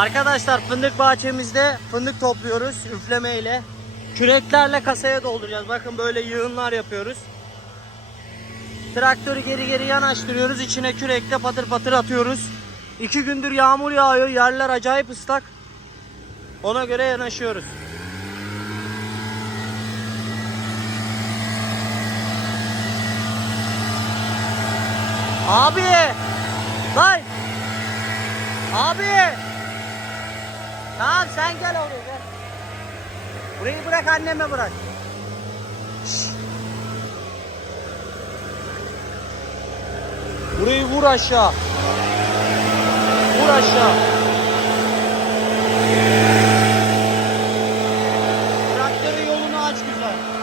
Arkadaşlar fındık bahçemizde fındık topluyoruz üflemeyle. Küreklerle kasaya dolduracağız. Bakın böyle yığınlar yapıyoruz. Traktörü geri geri yanaştırıyoruz. İçine kürekle patır patır atıyoruz. İki gündür yağmur yağıyor. Yerler acayip ıslak. Ona göre yanaşıyoruz. Abi! Lan! Abi! Tamam sen gel oraya gel. Burayı bırak anneme bırak. Şşş. Burayı vur aşağı. Vur aşağı. Traktörün yolunu aç güzel.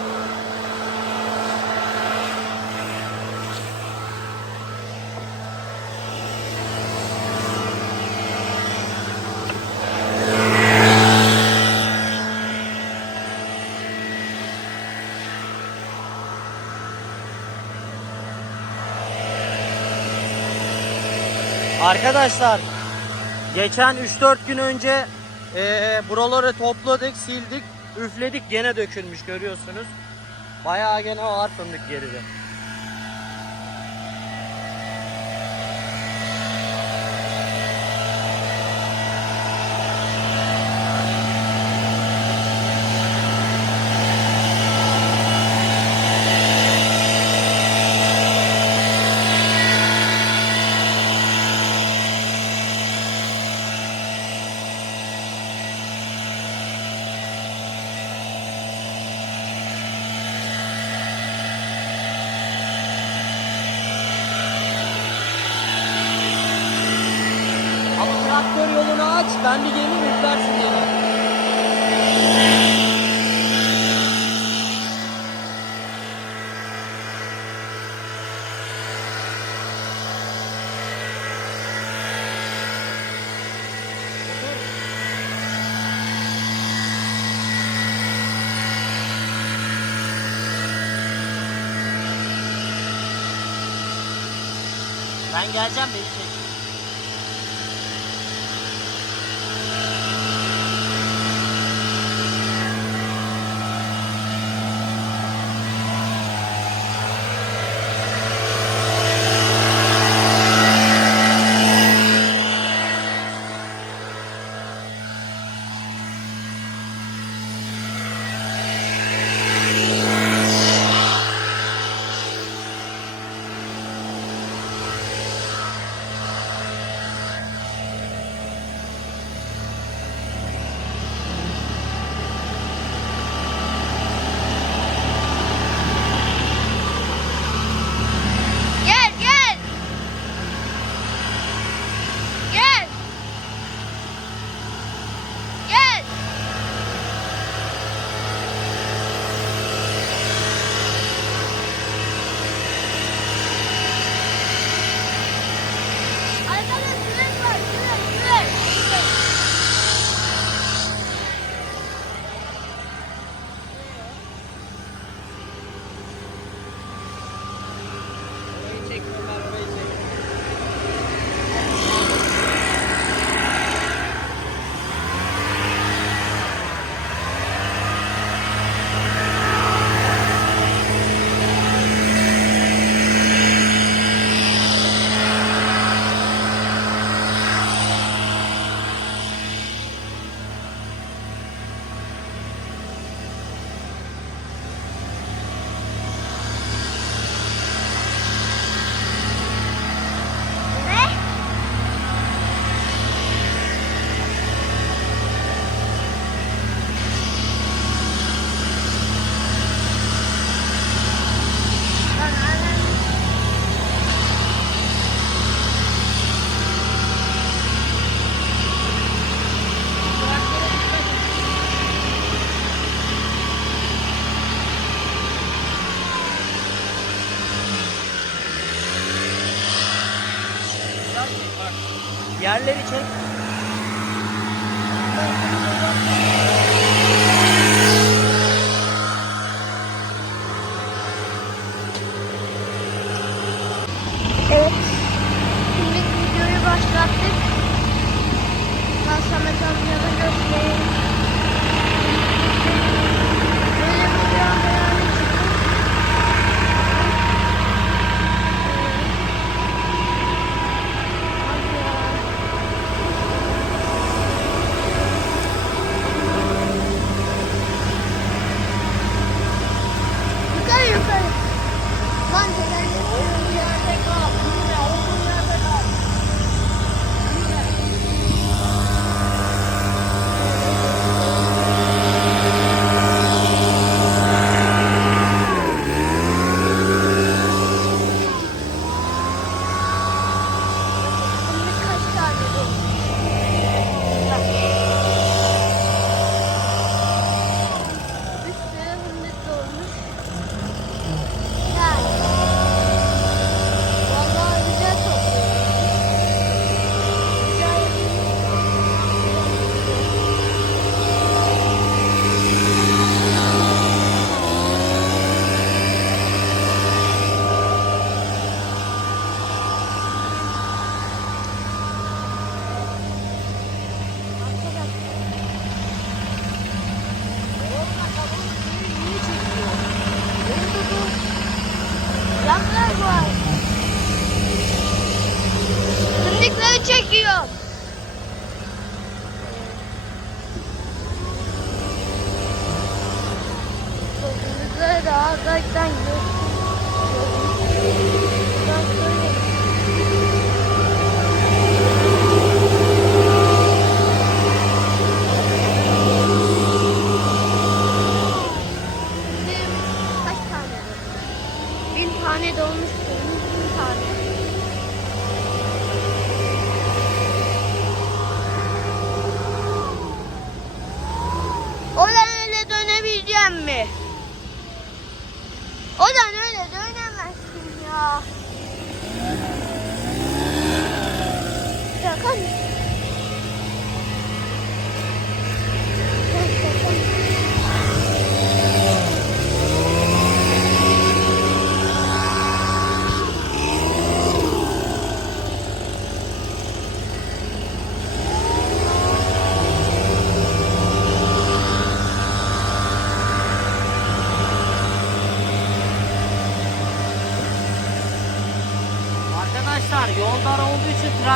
Arkadaşlar geçen 3-4 gün önce eee buraları topladık, sildik, üfledik gene dökülmüş görüyorsunuz. Bayağı gene ağır fındık geride. Ama traktör yolunu aç, ben bir geleyim üflersin gene. Ben geleceğim beni çek. Yerleri çek.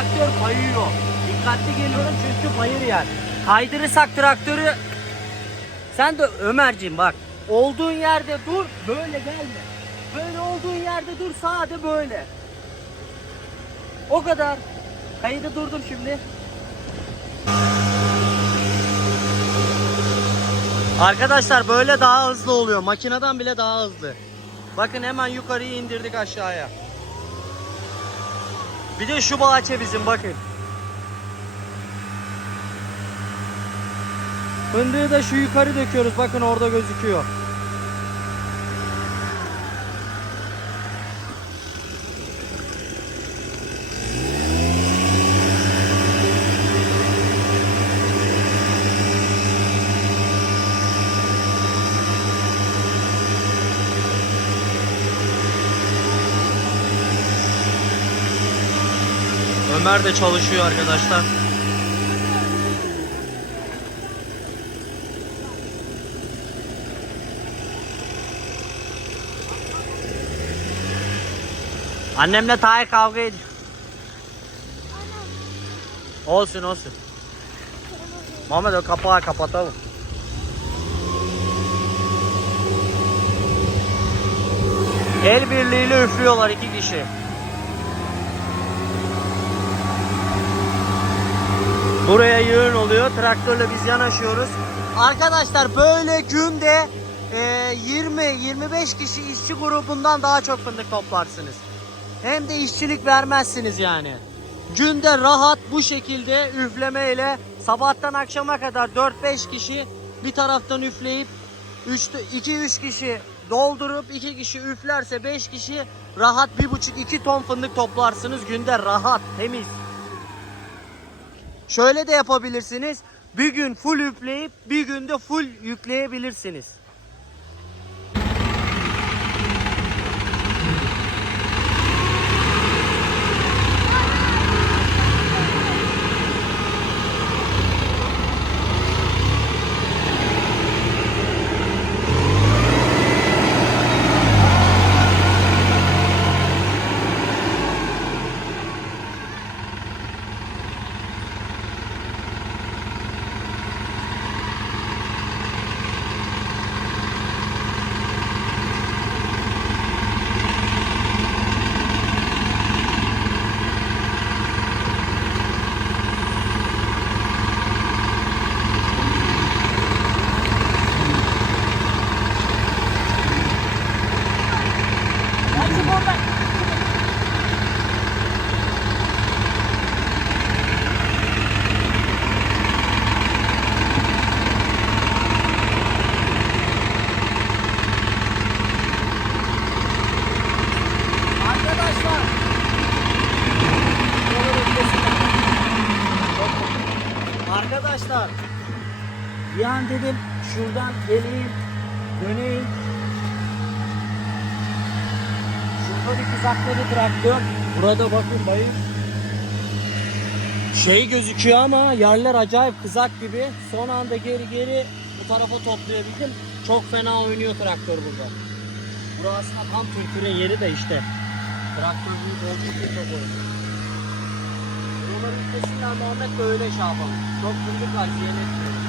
Traktör kayıyor. Dikkatli geliyorum çünkü bayır yer. Kaydırırsak traktörü sen de Ömerciğim bak olduğun yerde dur böyle gelme. Böyle olduğun yerde dur sade böyle. O kadar. Kaydı durdum şimdi. Arkadaşlar böyle daha hızlı oluyor. Makineden bile daha hızlı. Bakın hemen yukarıyı indirdik aşağıya. Bir de şu bahçe bizim bakın. Fındığı da şu yukarı döküyoruz. Bakın orada gözüküyor. Ömer de çalışıyor arkadaşlar. Annemle Tahir kavga ediyor. Olsun olsun. Muhammed o kapağı kapatalım. El birliğiyle üflüyorlar iki kişi. Buraya yığın oluyor. Traktörle biz yanaşıyoruz. Arkadaşlar böyle günde e, 20-25 kişi işçi grubundan daha çok fındık toplarsınız. Hem de işçilik vermezsiniz yani. Günde rahat bu şekilde üflemeyle sabahtan akşama kadar 4-5 kişi bir taraftan üfleyip 2-3 kişi doldurup 2 kişi üflerse 5 kişi rahat 1,5-2 ton fındık toplarsınız günde rahat temiz. Şöyle de yapabilirsiniz. Bir gün full üfleyip bir günde full yükleyebilirsiniz. arkadaşlar. Buraları ötlesinler. Arkadaşlar an dedim şuradan geleyim döneyim. Şurada bir kızakları traktör. Burada bakın bayır. Şey gözüküyor ama yerler acayip kızak gibi. Son anda geri geri bu tarafa toplayabildim. Çok fena oynuyor traktör burada. Burası tam Türküre yeri de işte. Traktör büyük olduğu için çok oynuyor. Buraları üstesinden Muhammed böyle şey yapalım. Çok fındık var ziyan etmiyor.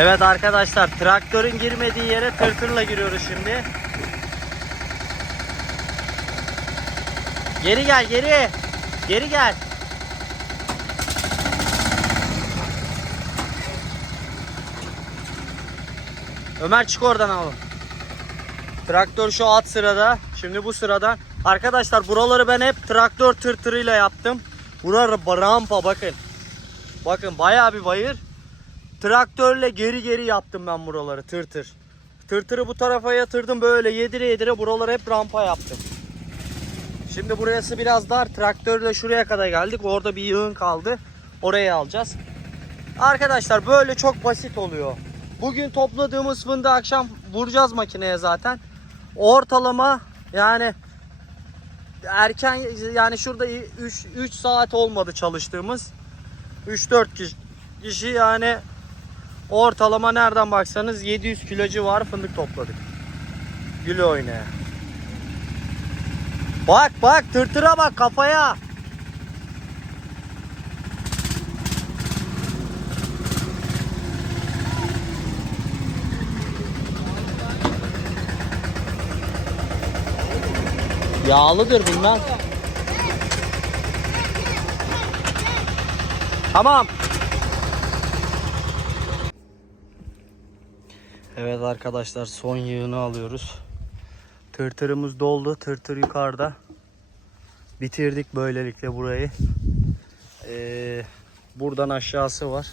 Evet arkadaşlar traktörün girmediği yere tırtırla giriyoruz şimdi. Geri gel geri. Geri gel. Ömer çık oradan oğlum. Traktör şu alt sırada. Şimdi bu sıradan. Arkadaşlar buraları ben hep traktör tırtırıyla yaptım. Buralar rampa bakın. Bakın bayağı bir bayır. Traktörle geri geri yaptım ben buraları tır tır. Tırtırı bu tarafa yatırdım böyle yedire yedire buraları hep rampa yaptım. Şimdi burası biraz dar. Traktörle şuraya kadar geldik. Orada bir yığın kaldı. Oraya alacağız. Arkadaşlar böyle çok basit oluyor. Bugün topladığımız fındığı akşam vuracağız makineye zaten. Ortalama yani erken yani şurada 3 3 saat olmadı çalıştığımız. 3-4 kişi, kişi yani ortalama nereden baksanız 700 kilo civarı fındık topladık. Gülü oynaya. Bak bak tırtıra bak kafaya. Yağlıdır bilmem. Tamam. Evet arkadaşlar son yığını alıyoruz. Tırtırımız doldu. Tırtır yukarıda. Bitirdik böylelikle burayı. Ee, buradan aşağısı var.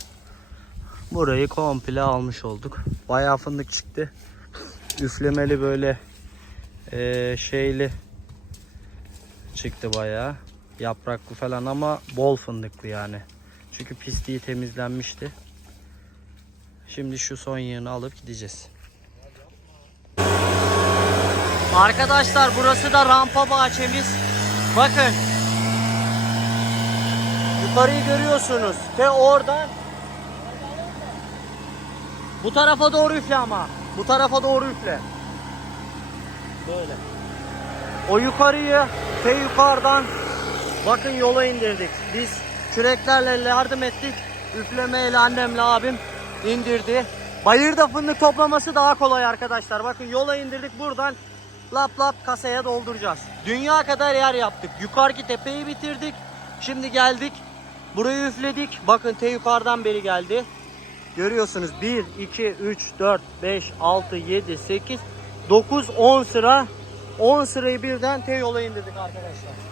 Burayı komple almış olduk. Bayağı fındık çıktı. Üflemeli böyle ee, şeyli çıktı bayağı. Yapraklı falan ama bol fındıklı yani. Çünkü pisliği temizlenmişti. Şimdi şu son yığını alıp gideceğiz. Arkadaşlar burası da rampa bahçemiz. Bakın. Yukarıyı görüyorsunuz. Ve oradan bu tarafa doğru üfle ama. Bu tarafa doğru üfle. Böyle. O yukarıyı te yukarıdan bakın yola indirdik. Biz küreklerle yardım ettik. Üflemeyle annemle abim indirdi. Bayırda fındık toplaması daha kolay arkadaşlar. Bakın yola indirdik buradan lap lap kasaya dolduracağız. Dünya kadar yer yaptık. Yukarıki tepeyi bitirdik. Şimdi geldik. Burayı üfledik. Bakın te yukarıdan beri geldi. Görüyorsunuz 1, 2, 3, 4, 5, 6, 7, 8, 9, 10 sıra. 10 sırayı birden te yola indirdik arkadaşlar.